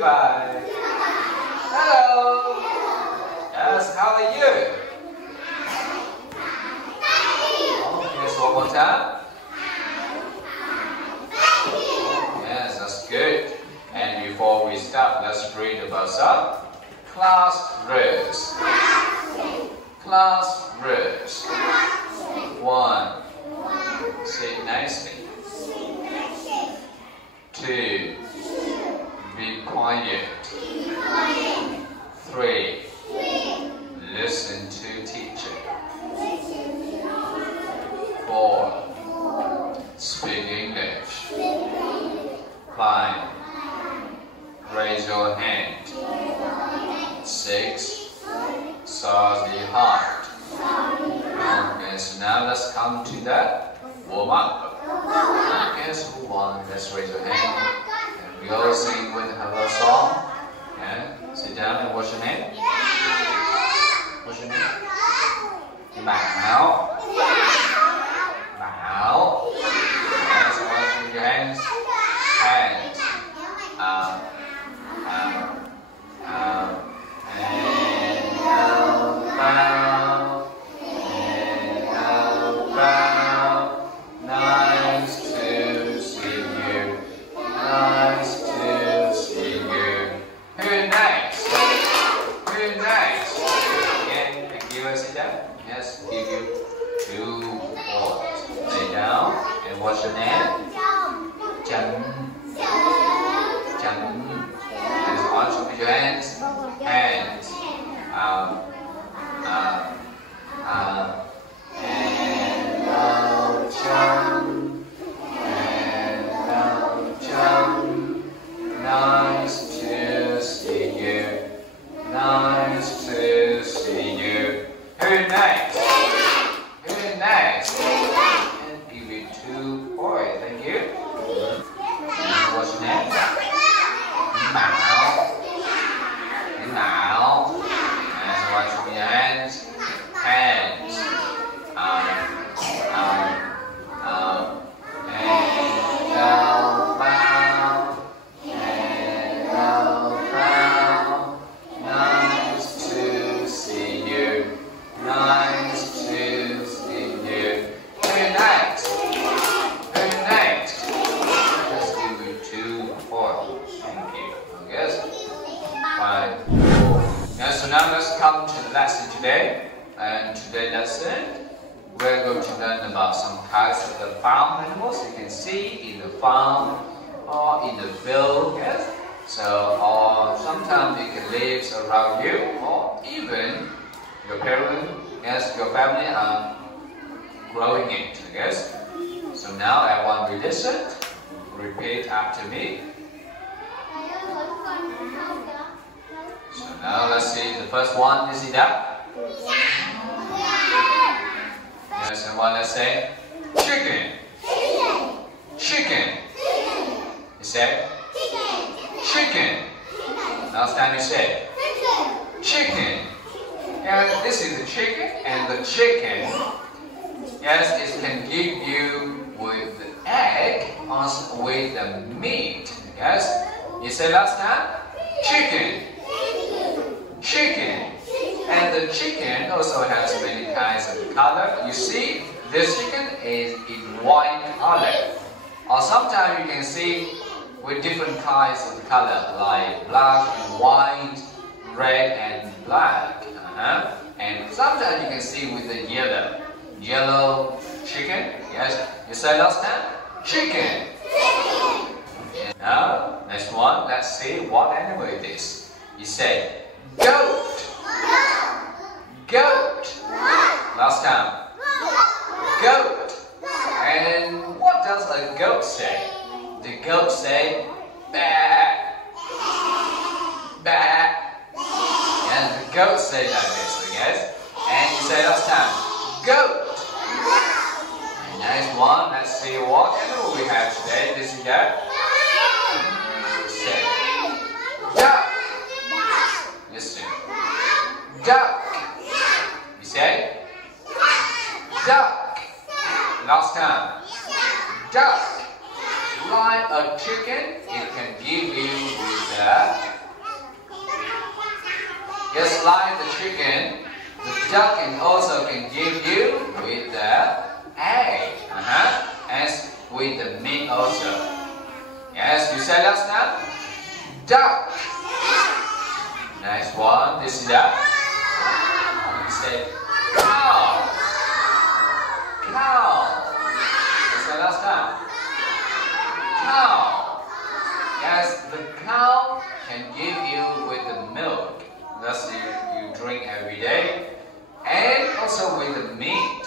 Goodbye. Hello. Yes, how are you? Yes, one more time. Yes, that's good. And before we start, let's read about some class rules. Class rules. 1. Sit nicely. 2. Be quiet. 3. Listen to teacher. 4. Speak English. 5. Raise your hand. 6. Sorry heart. Okay, so now let's come to that warm up. Guess who won? Let's raise your hand. And we all sing with a song. Yeah. Sit down and wash your hand. What's your name? Mão. Mão. Yes, wash with your hands. Hands. Nice to see you. Nice to see you. Very nice. Very nice. Again, give us sit down. Yes, give you 2 points. Lay down and wash your hand. Chấm. Chấm. And wash with your hands. Hands. Nice to see you. Nice to see you. Very nice. Very nice. And give you 2 points. Thank you. And what's your name? Mão. Mão. And wash with your hands. Hands. Nice to see you. Nice to see you. Very nice. Very nice. Let's give you 2 points. Thank you. Yes. 5, 4. Yeah, so now let's come to the lesson today. And today's lesson, we're going to learn about some kinds of the farm animals you can see in the farm or in the field. Yes. So, or sometimes it can live around you, or even your parents, yes, your family are growing it. Yes. So now I want you to listen. Repeat after me. So now let's see the first one. You see that? Yes, and one let's say chicken. Chicken. You say chicken. Last time you said chicken. And this is the chicken, and the chicken, yes, it can give you with the egg or with the meat. Yes. You said last time chicken. Chicken. And the chicken also has many kinds of color. You see, this chicken is in white color. Or sometimes you can see with different kinds of color, like black and white, red and black. And sometimes you can see with the yellow chicken. Yes, you said last time, chicken. And now, next one, let's see what animal it is. You say goat. Goat. Last time. Goat. And what does a goat say? The goat say bah. Bah. And the goat say like this, yes? And you say last time, goat. And next one, let's see what animal we have today. This is that. Say duck. Listen. Duck. You say duck. Last time. Duck. Like a chicken, it can give you with that. Just like the chicken, the duck can also can give you with the egg. As with the meat also. Yes, you say that now? Duck. Next one, this is that. You say cow. Cow. You say last time. Cow. Yes, the cow can give you with the milk. That's you drink every day. And also with the meat.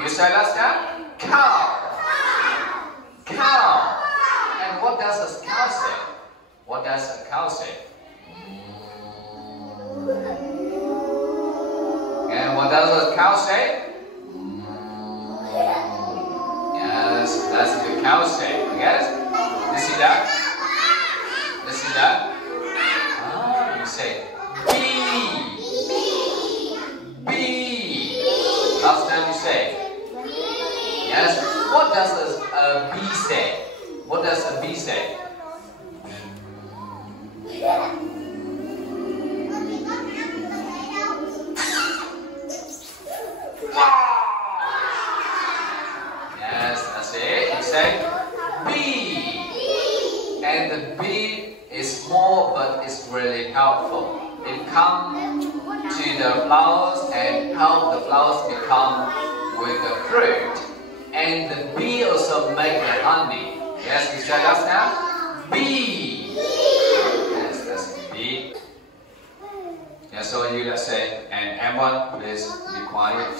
You say last time? Cow. Cow. And what does a cow say? What does a cow say? And what does a cow say? Yes, that's the cow say. Yes? This is that. This is that. Ah, you say bee. Bee. Last time you say. Yes. What does a bee say? What does a bee say? Yes, that's it. You say bee. And the bee is small but it's really helpful. It comes to the flowers and help the flowers become with the fruit. And the bee also make the honey. Yes, you say that now? Bee. Yes, that's the bee. Yes, so you let's say, and everyone please be quiet.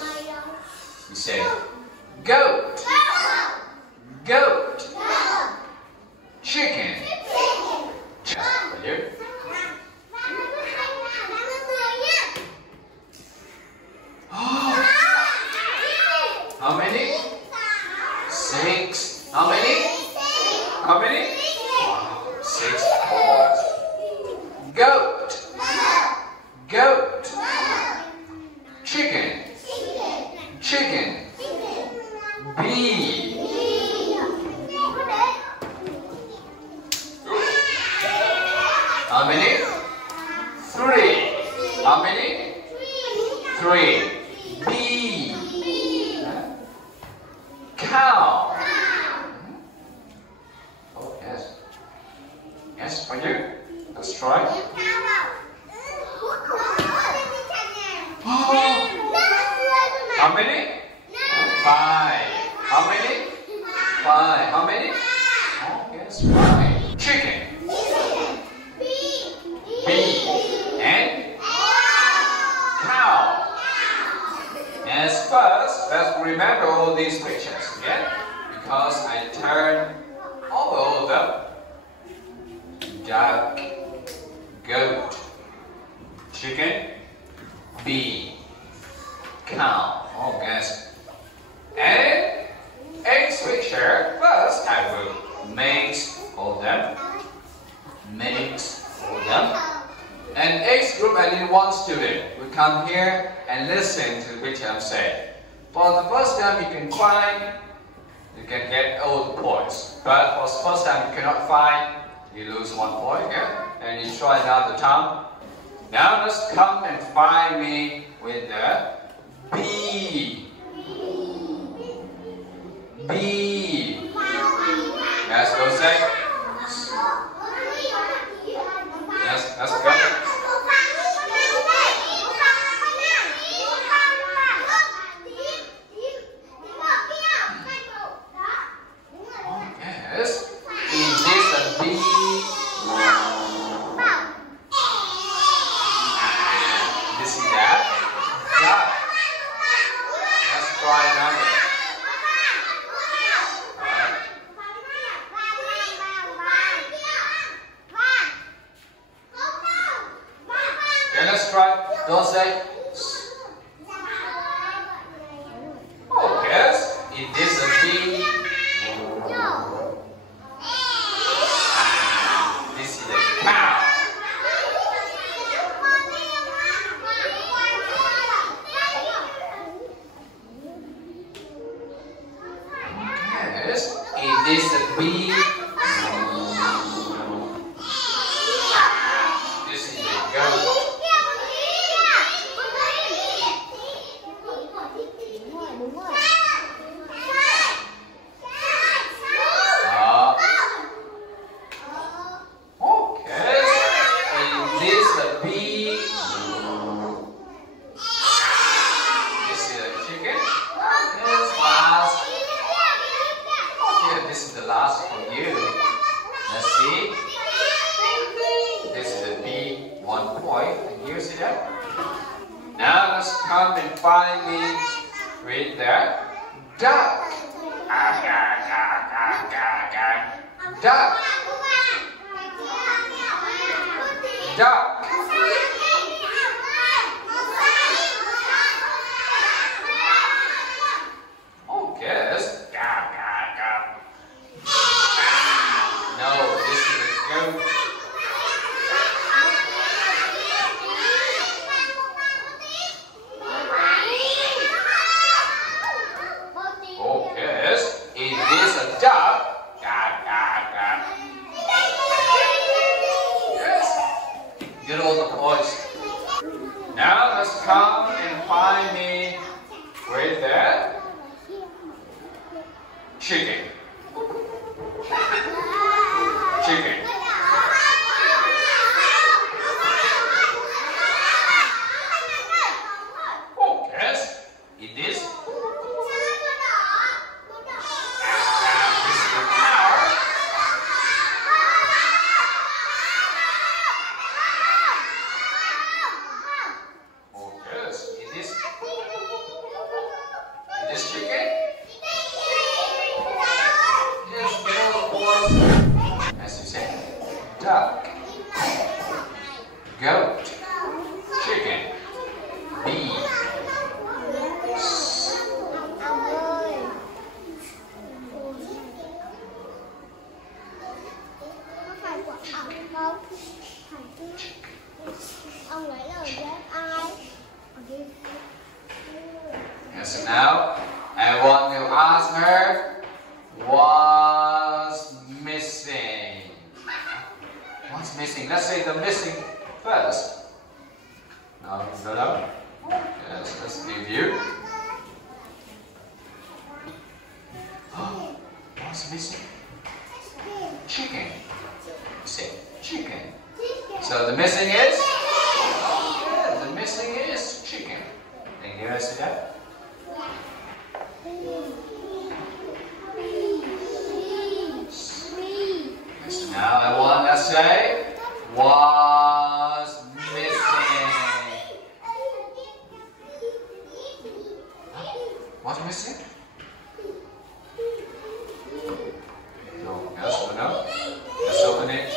You say goat. Goat. Chicken. For you. How many? 6. How many? How many? 6 boys. Goat. Goat. Chicken. Chicken. Bee. How many? 3. How many? 3. Bee. Cow. Oh, yes. Yes, for you. Let's try. Oh. How many? 5. How many? 5. How many? Oh, yes, 5. Chicken. Bee. And? Cow. Yes, first, let's remember all these pictures, okay? Because I turn all of them. Duck, goat, chicken, bee, cow. Oh, yes. And eggs picture, first I will mix all them. Mix all them. And eggs group, I need one student. We come here and listen to which I'm saying. For the first time you can find, you can get all the points. But for the first time you cannot find, you lose 1 point, yeah? And you try another time. Now let's come and find me with the bee. Bee. Let's go say. Yes, let's go. Let's try. Don't say. Oh, yes. It is a bee. This is a cow. Yes. It is a bee. find me with the duck. Duck. Duck. Oh, yes. No, this is a goat. Oh, yes. It is a duck. Yes. Get all the boys. Now let's come and find me with the chicken. Chicken. Oh, yes. It is. This is the cow. Oh, yes. It is. It is chicken. Yes, little boys. As you say, duck, goat, chicken, bee. Ông lấy lời với ai? Yes, now I want to ask her what's missing. What's missing? Let's say the missing first. No. Yes, let's review. What's missing? Chicken. You say chicken. So the missing is? Yeah, the missing is chicken. Can you guys see that? So now I want to say what's missing. What's missing? No. Yes or no? Let's open it.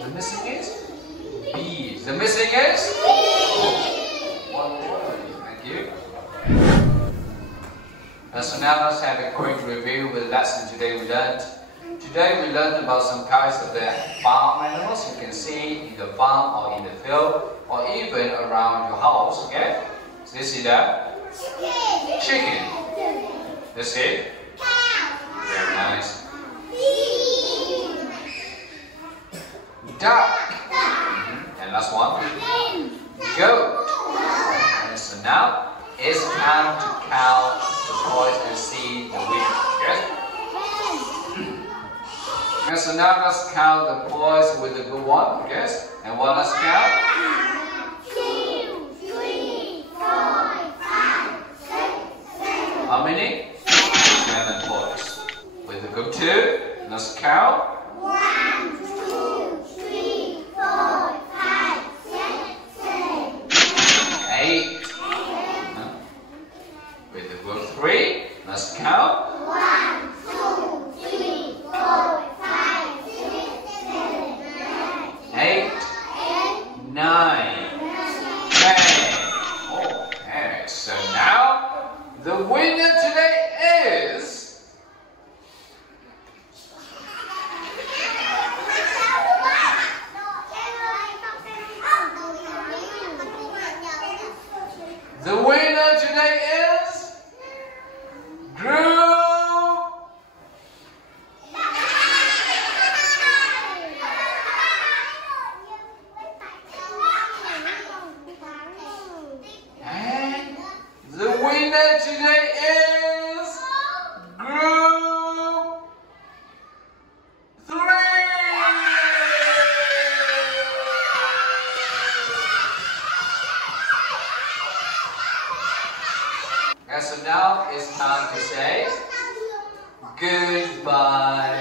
The missing is bees. The missing is? One word. Thank you. So now let's have a quick review with the lesson today we learned. Today we learned about some kinds of the farm animals you can see in the farm or in the field or even around your house. Okay? So this is the chicken. This is very nice. Duck. And last one. Goat. And so now it's time to count the boys and see the winner. Yes? And so now let's count the boys with the good one. Yes? And what let's count? 2, 3, 4, 5, 6, 7. How many? 7 boys. With the good two, let's count. 1, 2, 3, 4, 5, 6, 7. 8. With the group 3, let's count. 1, 2, 3, 4, 5, 6, 7, 8, 9, 10. Okay, so now the winner today is. The winner today is Group. And the winner today is Group 3. And so now it's time to say goodbye.